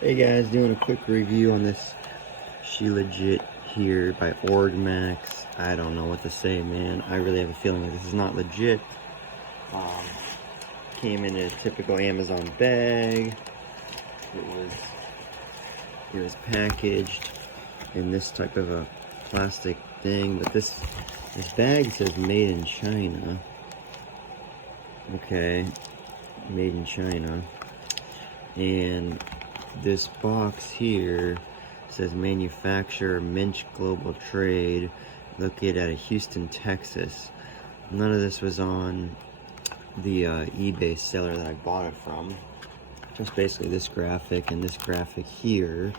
Hey guys, doing a quick review on this shilajit here by Orgmax. I don't know what to say, man. I really have a feeling that this is not legit. Um, Came in a typical Amazon bag. It was packaged in this type of a plastic thing, but this bag says made in China. Okay, made in China. And this box here says manufacturer Minch Global Trade, located out of Houston, Texas. None of this was on the eBay seller that I bought it from. Just basically this graphic and this graphic here.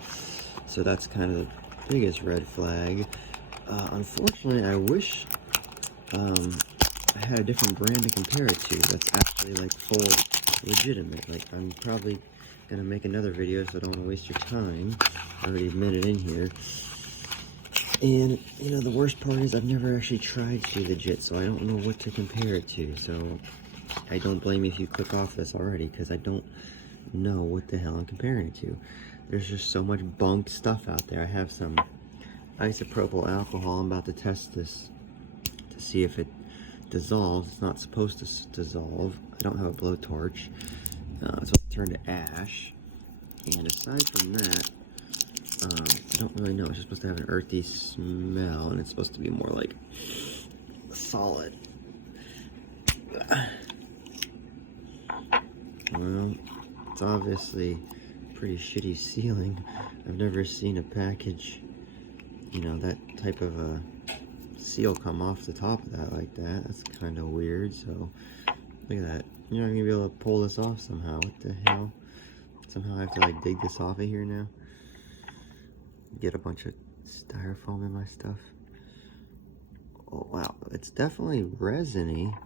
So that's kind of the biggest red flag. Unfortunately, I wish I had a different brand to compare it to that's actually like full legitimate. Like, I'm probably gonna make another video, so I don't want to waste your time. I already admitted in here. And you know, the worst part is I've never actually tried shilajit, so I don't know what to compare it to. So I don't blame you if you click off this already, because I don't know what the hell I'm comparing it to. There's just so much bunk stuff out there. I have some isopropyl alcohol. I'm about to test this to see if it dissolves. It's not supposed to dissolve. I don't have a blowtorch. It's supposed to turn to ash. And aside from that, I don't really know. It's just supposed to have an earthy smell, and it's supposed to be more like solid. Well, it's obviously pretty shitty sealing. I've never seen a package, you know, that type of a seal come off the top of that like that. That's kind of weird. So look at that. You're not gonna be able to pull this off somehow. What the hell? Somehow I have to like dig this off of here now. Get a bunch of styrofoam in my stuff. Oh wow, it's definitely resiny.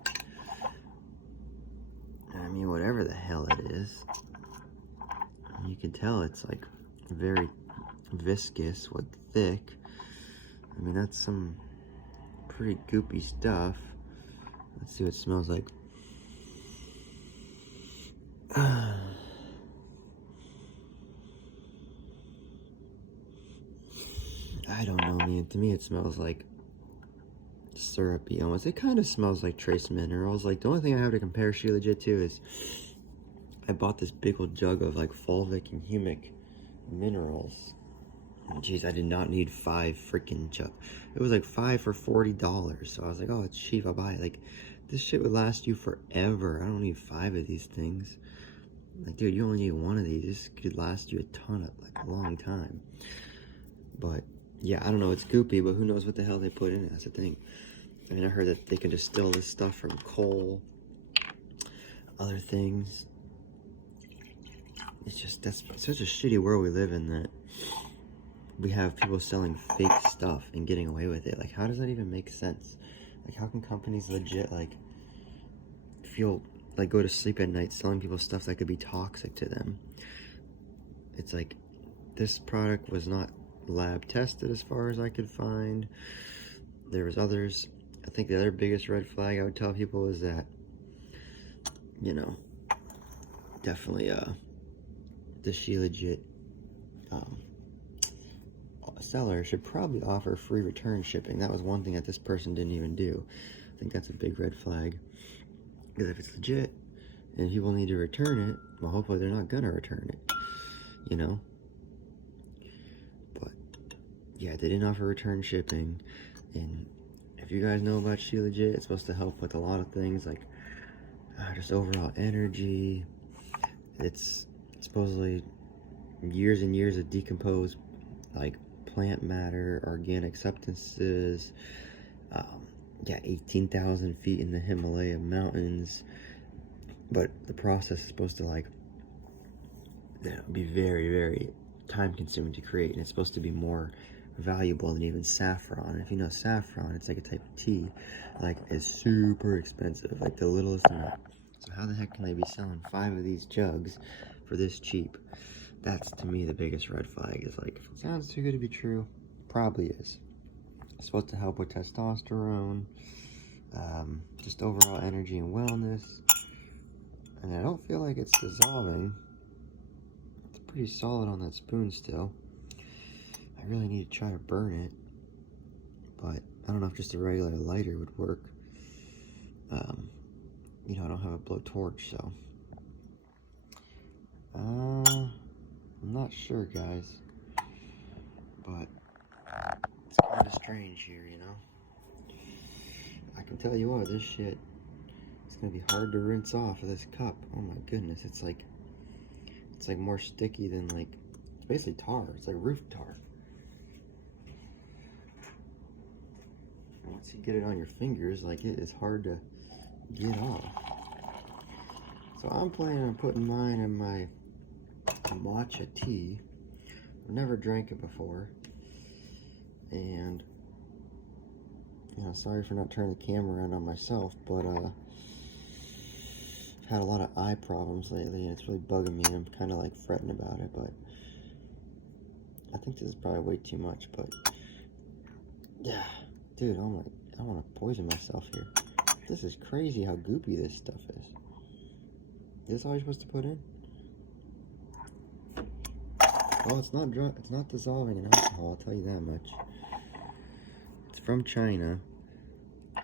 I mean, whatever the hell it is. You can tell it's like very viscous, like thick. I mean, that's some pretty goopy stuff. Let's see what it smells like. I don't know, man. To me, it smells like syrupy almost. It kind of smells like trace minerals. Like, the only thing I have to compare shilajit to is I bought this big old jug of like fulvic and humic minerals. And jeez, I did not need 5 freaking jugs. It was like 5 for $40. So I was like, oh, it's cheap, I'll buy it. Like, this shit would last you forever. I don't need 5 of these things. Like, dude, you only need 1 of these. This could last you a ton of, like, a long time. But yeah, I don't know, it's goopy, but who knows what the hell they put in it. That's the thing. I mean, I heard that they can distill this stuff from coal, other things. It's just, that's such a shitty world we live in, that we have people selling fake stuff and getting away with it. Like, how does that even make sense? Like, how can companies legit, like, feel like go to sleep at night selling people stuff that could be toxic to them? It's like, this product was not lab tested as far as I could find. There was others. I think the other biggest red flag I would tell people is that, you know, definitely the shilajit seller should probably offer free return shipping. That was one thing that this person didn't even do. I think that's a big red flag, because if it's legit and people need to return it, well, hopefully they're not gonna return it, you know. But yeah, they didn't offer return shipping. And if you guys know about shilajit, it's supposed to help with a lot of things, like just overall energy. It's supposedly years and years of decomposed, like, plant matter, organic substances. Yeah, 18,000 feet in the Himalaya mountains. But the process is supposed to, like, you know, be very, very time consuming to create, and it's supposed to be more valuable than even saffron. If you know saffron, it's like a type of tea. Like, it's super expensive, like the littlest amount. So how the heck can they be selling 5 of these jugs for this cheap? That's, to me, the biggest red flag. Is like, if it sounds too good to be true, probably is. It's supposed to help with testosterone, just overall energy and wellness. And I don't feel like it's dissolving. pretty solid on that spoon still. I really need to try to burn it, but I don't know if just a regular lighter would work. You know, I don't have a blowtorch, so I'm not sure, guys, but it's kind of strange here, you know. I can tell you what, this shit, it's gonna be hard to rinse off of this cup. Oh my goodness, it's like more sticky than, like, it's basically tar. It's like roof tar. Once you get it on your fingers, like, it is hard to get off. So I'm planning on putting mine in my matcha tea. I've never drank it before, and you know, sorry for not turning the camera around on myself, but I've had a lot of eye problems lately, and it's really bugging me, and I'm kind of like fretting about it, but I think this is probably way too much. But yeah, dude, oh my, I want to poison myself here. This is crazy how goopy this stuff is. Is this all you're supposed to put in? Well, it's not dissolving in alcohol, I'll tell you that much. It's from China,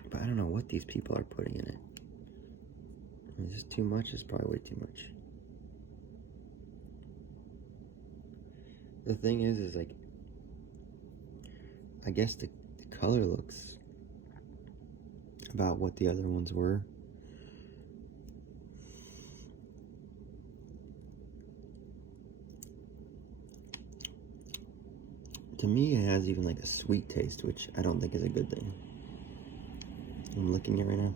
but I don't know what these people are putting in it. I mean, is this too much? It's probably way too much. The thing is like, I guess the color looks about what the other ones were. To me, it has even like a sweet taste, which I don't think is a good thing. I'm licking it right now.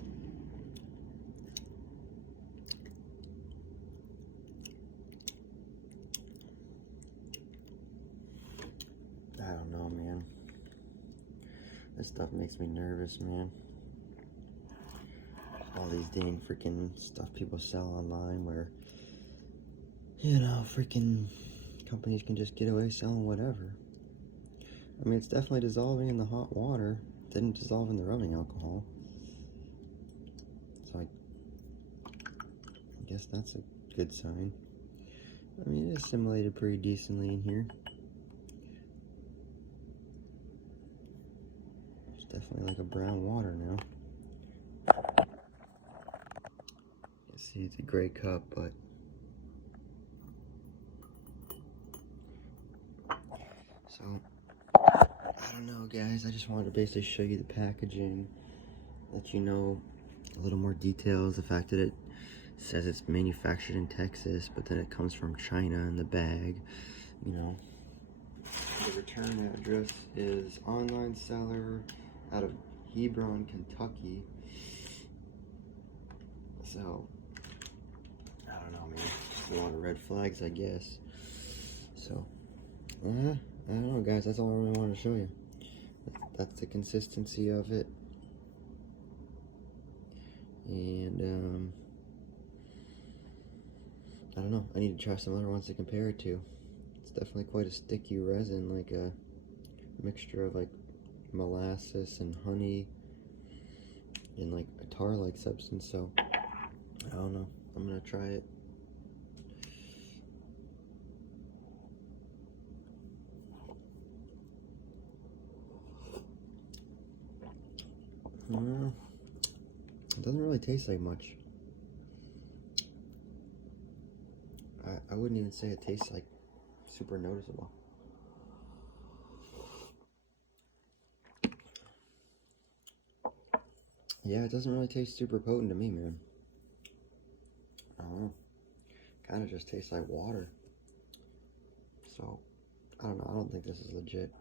I don't know, man. This stuff makes me nervous, man. All these dang freaking stuff people sell online where, you know, freaking companies can just get away selling whatever. I mean, it's definitely dissolving in the hot water. It didn't dissolve in the rubbing alcohol. So I guess that's a good sign. I mean, it assimilated pretty decently in here. It's definitely like a brown water now. You see, it's a gray cup, but so I don't know, guys. I just wanted to basically show you the packaging, let you know a little more details. The fact that it says it's manufactured in Texas, but then it comes from China in the bag, you know. The return address is online seller out of Hebron, Kentucky. So, I don't know, man. Just a lot of red flags, I guess. So, I don't know, guys. That's all I really wanted to show you. That's the consistency of it. And, I don't know. I need to try some other ones to compare it to. It's definitely quite a sticky resin, like a mixture of like molasses and honey and like a tar-like substance. So I don't know. I'm gonna try it. It doesn't really taste like much. I wouldn't even say it tastes like super noticeable. Yeah, it doesn't really taste super potent to me, man. I don't know. Kind of just tastes like water. So, I don't know. I don't think this is legit.